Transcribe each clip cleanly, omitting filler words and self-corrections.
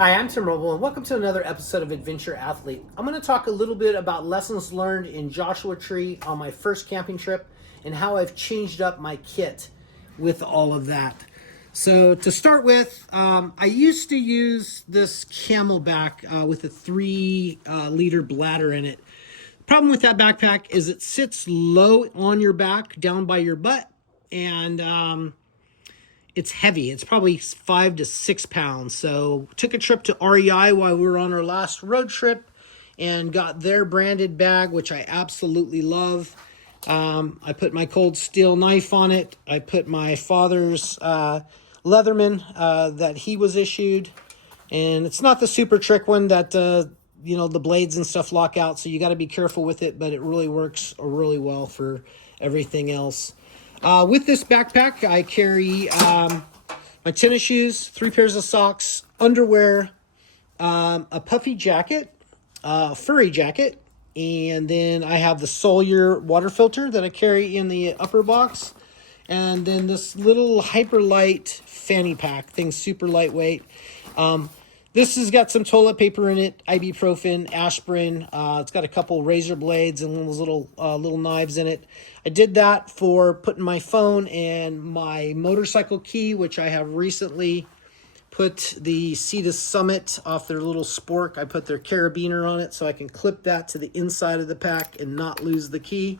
Hi, I'm Tim Roble, and welcome to another episode of Adventure Athlete. I'm going to talk a little bit about lessons learned in Joshua Tree on my first camping trip and how I've changed up my kit with all of that. So to start with, I used to use this Camelback with a 3 liter bladder in it. Problem with that backpack is it sits low on your back, down by your butt, and it's heavy. It's probably 5 to 6 pounds. So took a trip to REI while we were on our last road trip and got their branded bag, which I absolutely love. I put my cold steel knife on it. I put my father's Leatherman that he was issued. And it's not the super trick one that, the blades and stuff lock out. So you got to be careful with it, but it really works really well for everything else. With this backpack, I carry my tennis shoes, 3 pairs of socks, underwear, a puffy jacket, furry jacket, and then I have the Sawyer water filter that I carry in the upper box, and then this little Hyperlight fanny pack. Thing's super lightweight. This has got some toilet paper in it, ibuprofen, aspirin. It's got a couple razor blades and those little knives in it. I did that for putting my phone and my motorcycle key, which I have recently put the Cetus Summit off their little spork. I put their carabiner on it so I can clip that to the inside of the pack and not lose the key.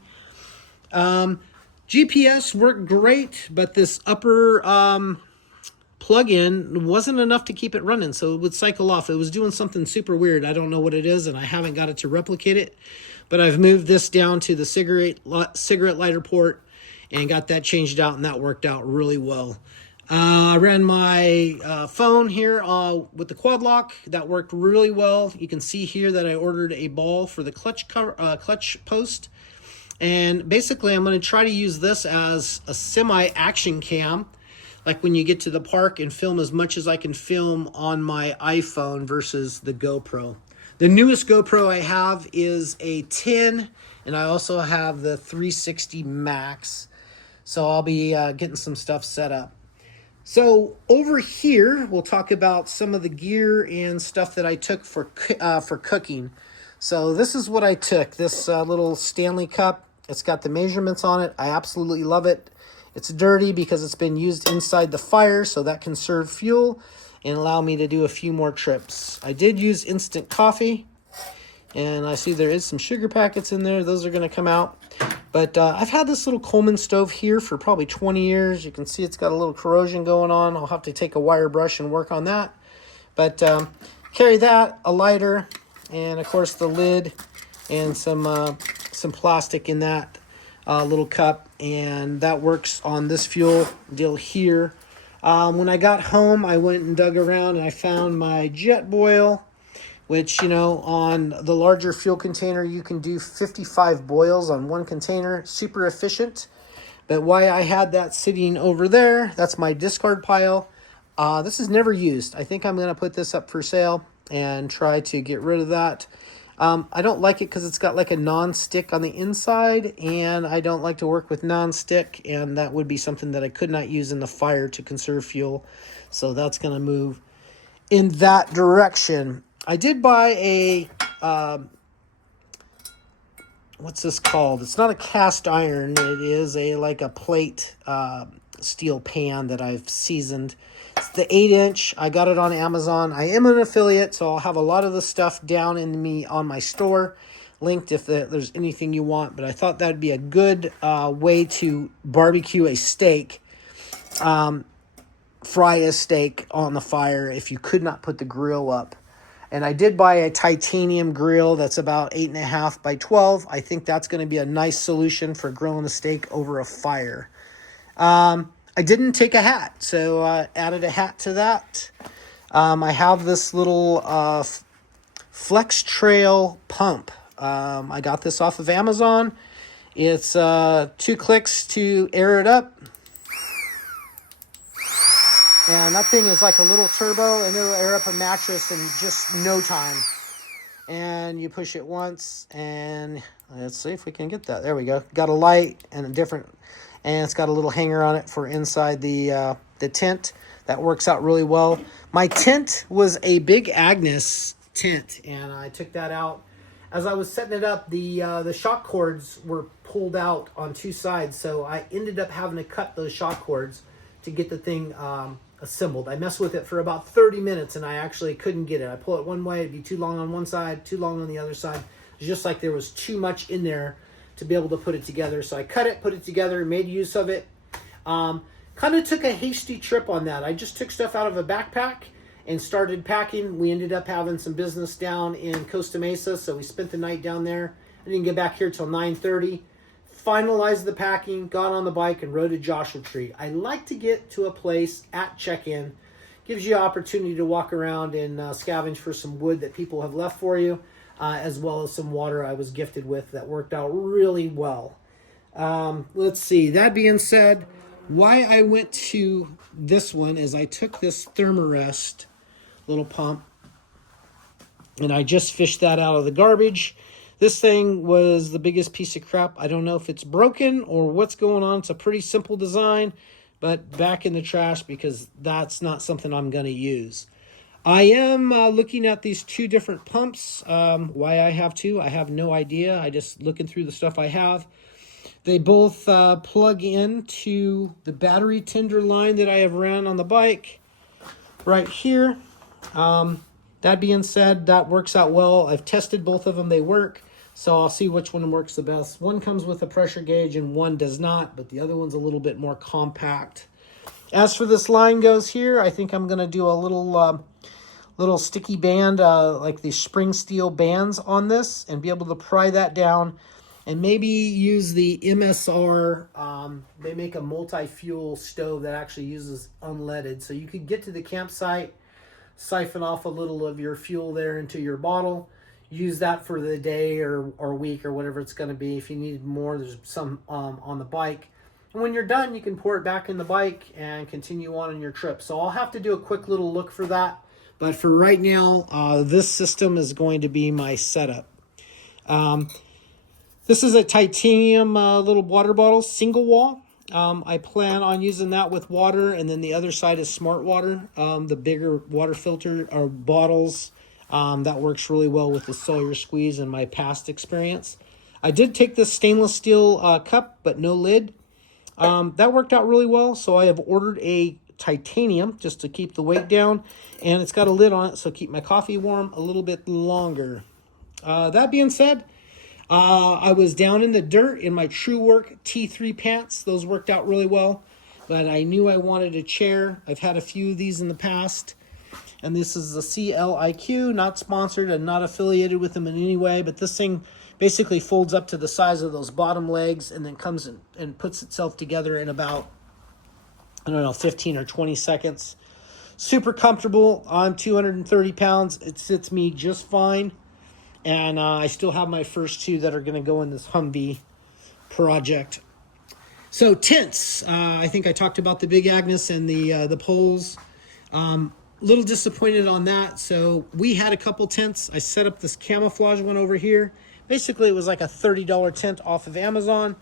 GPS worked great, but this upper plug-in wasn't enough to keep it running, so it would cycle off. It was doing something super weird. I don't know what it is, and I haven't got it to replicate it, but I've moved this down to the cigarette lighter port and got that changed out, and that worked out really well. I ran my phone here with the quad lock. That worked really well. You can see here that I ordered a ball for the clutch post, and basically I'm going to try to use this as a semi-action cam, like when you get to the park, and film as much as I can film on my iPhone versus the GoPro. The newest GoPro I have is a 10, and I also have the 360 Max. So I'll be getting some stuff set up. So over here, we'll talk about some of the gear and stuff that I took for cooking. So this is what I took. This little Stanley cup. It's got the measurements on it. I absolutely love it. It's dirty because it's been used inside the fire, so that can serve fuel and allow me to do a few more trips. I did use instant coffee, and I see there is some sugar packets in there. Those are going to come out. But I've had this little Coleman stove here for probably 20 years. You can see it's got a little corrosion going on. I'll have to take a wire brush and work on that. But carry that, a lighter, and of course the lid and some plastic in that little cup, and that works on this fuel deal here. When I got home, I went and dug around and I found my jet boil, which, on the larger fuel container, you can do 55 boils on one container. Super efficient. But why I had that sitting over there, that's my discard pile. This is never used. I think I'm going to put this up for sale and try to get rid of that. I don't like it because it's got like a non-stick on the inside, and I don't like to work with non-stick, and that would be something that I could not use in the fire to conserve fuel. So that's going to move in that direction. I did buy a, what's this called? It's not a cast iron. It is like a plate steel pan that I've seasoned. It's the 8-inch. I got it on Amazon. I am an affiliate, so I'll have a lot of the stuff down on my store, linked if there's anything you want. But I thought that'd be a good way to barbecue a steak, fry a steak on the fire if you could not put the grill up. And I did buy a titanium grill that's about 8.5 by 12. I think that's going to be a nice solution for grilling a steak over a fire. I didn't take a hat, so I added a hat to that. I have this little Flex Trail pump. I got this off of Amazon. It's 2 clicks to air it up. And that thing is like a little turbo, and it'll air up a mattress in just no time. And you push it once, and let's see if we can get that. There we go. Got a light and a different, and it's got a little hanger on it for inside the the tent. That works out really well. My tent was a Big Agnes tent, and I took that out. As I was setting it up, the shock cords were pulled out on two sides, so I ended up having to cut those shock cords to get the thing assembled. I messed with it for about 30 minutes, and I actually couldn't get it. I pull it one way, it'd be too long on one side, too long on the other side. It's just like there was too much in there to be able to put it together. So I cut it, put it together, made use of it. Kind of took a hasty trip on that. I just took stuff out of a backpack and started packing. We ended up having some business down in Costa Mesa, so we spent the night down there. I didn't get back here till 9:30. Finalized the packing, got on the bike, and rode to Joshua Tree. I like to get to a place at check-in. Gives you an opportunity to walk around and scavenge for some wood that people have left for you, as well as some water I was gifted with that worked out really well. Let's see. That being said, why I went to this one is I took this Thermarest little pump, and I just fished that out of the garbage. This thing was the biggest piece of crap. I don't know if it's broken or what's going on. It's a pretty simple design, but back in the trash because that's not something I'm going to use. I am looking at these two different pumps. Why I have two, I have no idea. I just looking through the stuff I have. They both plug into the battery tender line that I have ran on the bike right here. That being said, that works out well. I've tested both of them. They work. So I'll see which one works the best. One comes with a pressure gauge and one does not, but the other one's a little bit more compact. As for this line goes here, I think I'm going to do a little sticky band, like the spring steel bands on this, and be able to pry that down. And maybe use the MSR. They make a multi-fuel stove that actually uses unleaded. So you could get to the campsite, siphon off a little of your fuel there into your bottle, use that for the day or week or whatever it's going to be. If you need more, there's some on the bike. And when you're done, you can pour it back in the bike and continue on your trip. So I'll have to do a quick little look for that. But for right now, this system is going to be my setup. This is a titanium little water bottle, single wall. I plan on using that with water, and then the other side is smart water, the bigger water filter or bottles. That works really well with the Sawyer Squeeze in my past experience. I did take this stainless steel cup, but no lid. That worked out really well, so I have ordered a titanium just to keep the weight down, and it's got a lid on it, so keep my coffee warm a little bit longer. That being said, I was down in the dirt in my True Work T3 pants. Those worked out really well, but I knew I wanted a chair. I've had a few of these in the past, and this is the CLIQ, not sponsored and not affiliated with them in any way, but this thing basically folds up to the size of those bottom legs and then comes in and puts itself together in about, 15 or 20 seconds. Super comfortable. I'm 230 pounds. It sits me just fine. And I still have my first two that are going to go in this Humvee project. So tents. I think I talked about the Big Agnes and the poles. Little disappointed on that. So we had a couple tents. I set up this camouflage one over here. Basically, it was like a $30 tent off of Amazon.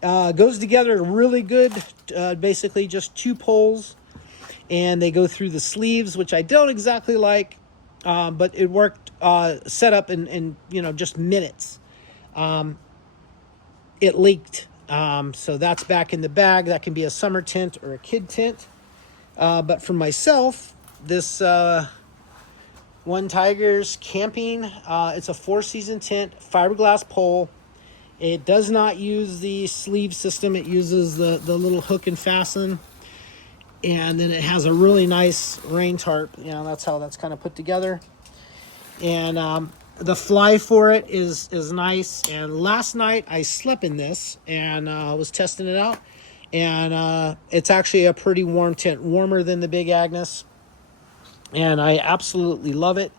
Goes together really good. Basically, just two poles. And they go through the sleeves, which I don't exactly like. But it worked, set up in just minutes. It leaked. So that's back in the bag. That can be a summer tent or a kid tent. But for myself, this One Tiger's Camping, it's a 4-season tent, fiberglass pole. It does not use the sleeve system. It uses the little hook and fasten. And then it has a really nice rain tarp. That's how that's kind of put together. And the fly for it is nice. And last night I slept in this and I was testing it out. And it's actually a pretty warm tent, warmer than the Big Agnes. And I absolutely love it.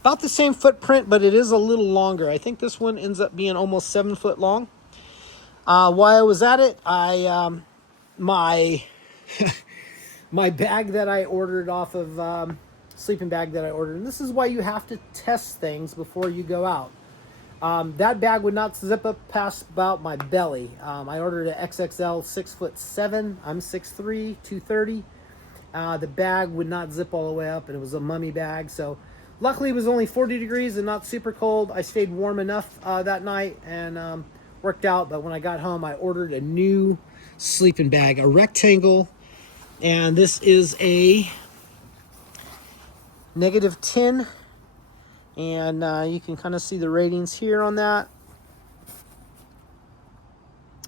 About the same footprint, but it is a little longer. I think this one ends up being almost 7 foot long. While I was at it, my bag that I ordered off of, sleeping bag that I ordered, and this is why you have to test things before you go out. That bag would not zip up past about my belly. I ordered an XXL 6'7". I'm 6'3", 230. The bag would not zip all the way up, and it was a mummy bag. So luckily it was only 40 degrees and not super cold. I stayed warm enough that night and worked out. But when I got home, I ordered a new sleeping bag, a rectangle. And this is a -10. And you can kind of see the ratings here on that.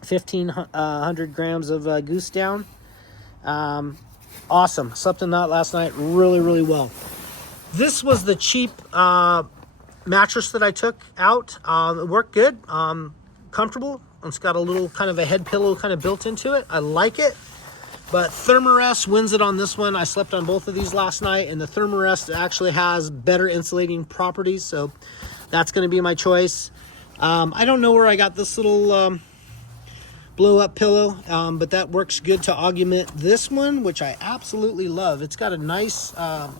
1,500 grams of goose down. Awesome. Slept in that last night really, really well. This was the cheap mattress that I took out. It worked good. Comfortable. It's got a little kind of a head pillow kind of built into it. I like it. But Thermarest wins it on this one. I slept on both of these last night, and the Thermarest actually has better insulating properties, so that's going to be my choice. I don't know where I got this little blow-up pillow, but that works good to augment this one, which I absolutely love. It's got a nice, kind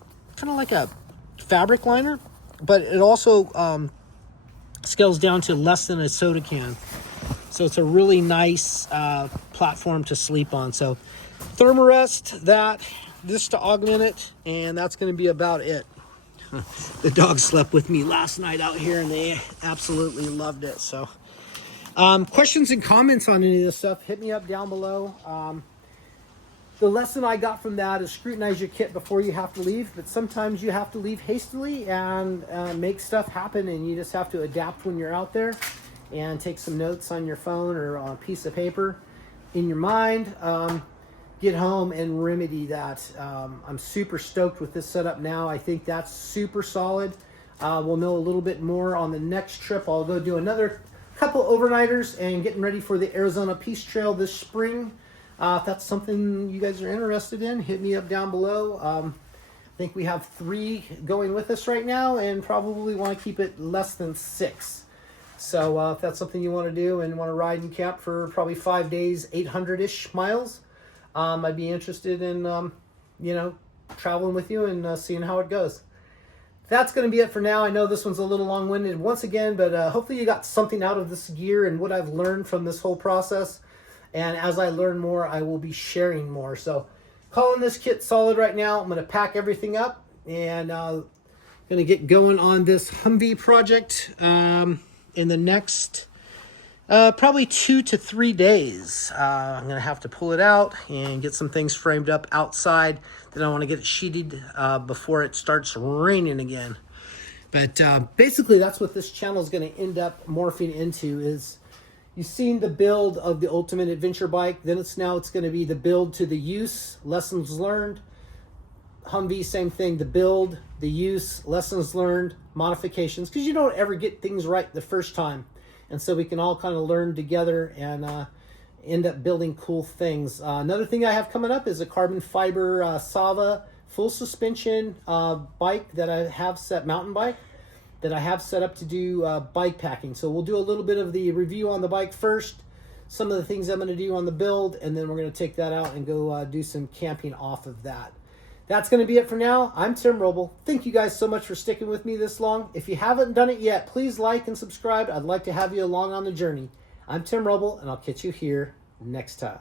of like a fabric liner, but it also scales down to less than a soda can. So it's a really nice platform to sleep on. So Thermarest, this to augment it, and that's going to be about it. The dogs slept with me last night out here, and they absolutely loved it. So questions and comments on any of this stuff, hit me up down below. The lesson I got from that is scrutinize your kit before you have to leave, but sometimes you have to leave hastily and make stuff happen, and you just have to adapt when you're out there and take some notes on your phone or on a piece of paper in your mind. Get home and remedy that. I'm super stoked with this setup now. I think that's super solid. We'll know a little bit more on the next trip. I'll go do another couple overnighters and getting ready for the Arizona Peace Trail this spring. If that's something you guys are interested in, hit me up down below. I think we have 3 going with us right now and probably want to keep it less than 6. So if that's something you want to do and want to ride and camp for probably 5 days, 800-ish miles, I'd be interested in, traveling with you and seeing how it goes. That's going to be it for now. I know this one's a little long-winded once again, but hopefully you got something out of this gear and what I've learned from this whole process. And as I learn more, I will be sharing more. So calling this kit solid right now. I'm going to pack everything up and going to get going on this Humvee project in the next probably 2 to 3 days. I'm going to have to pull it out and get some things framed up outside. Then I want to get it sheeted before it starts raining again. But basically that's what this channel is going to end up morphing into. Is you've seen the build of the ultimate adventure bike. Then it's going to be the build to the use, lessons learned. Humvee, same thing, the build, the use, lessons learned, modifications, because you don't ever get things right the first time. And so we can all kind of learn together and end up building cool things. Another thing I have coming up is a carbon fiber Sava full suspension bike that I have set, mountain bike, that I have set up to do bike packing. So we'll do a little bit of the review on the bike first, some of the things I'm going to do on the build, and then we're going to take that out and go do some camping off of that. That's going to be it for now. I'm Tim Roble. Thank you guys so much for sticking with me this long. If you haven't done it yet, please like and subscribe. I'd like to have you along on the journey. I'm Tim Roble, and I'll catch you here next time.